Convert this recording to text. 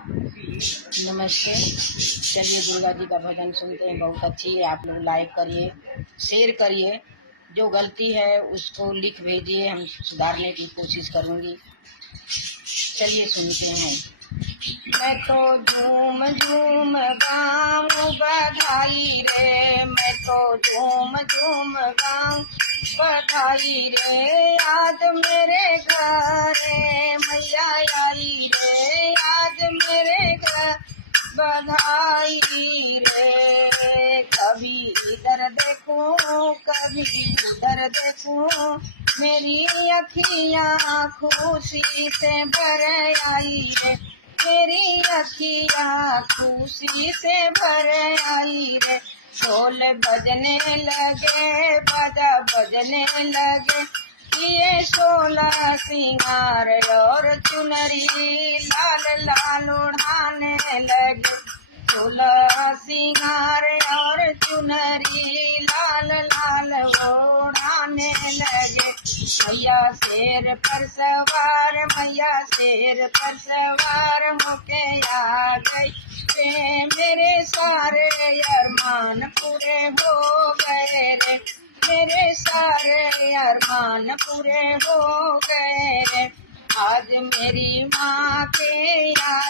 नमस्ते। चलिए दुर्गा जी का भजन सुनते हैं, बहुत अच्छी है। आप लोग लाइक करिए, शेयर करिए, जो गलती है उसको लिख भेजिए, हम सुधारने की कोशिश करूँगी। चलिए सुनते हैं। मैं तो झूम झूम गाऊं बधाई रे, मैं तो झूम झूम गाऊं बधाई रे। आज मेरे घर मैया आई रे, आज मेरे घर बधाई रे। कभी इधर देखूं कभी उधर देखूं, मेरी अखियाँ खुशी से भर आई रे, मेरी अखियाँ खुशी से भर आई रे। ढोल बजने लगे, बाजा बजने लगे, किए 16 सिंगार और चुनरी लाल लाल उड़ाने लगे। 16 सिंगार और चुनरी लाल लाल उड़ाने लगे। मैया शेर पर सवार, मैया शेर पर सवार होके आ गई रे, मेरे सारे अरमान पूरे हो गए रे, मेरे सारे अरमान पूरे हो गए रे। आज मेरी माँ के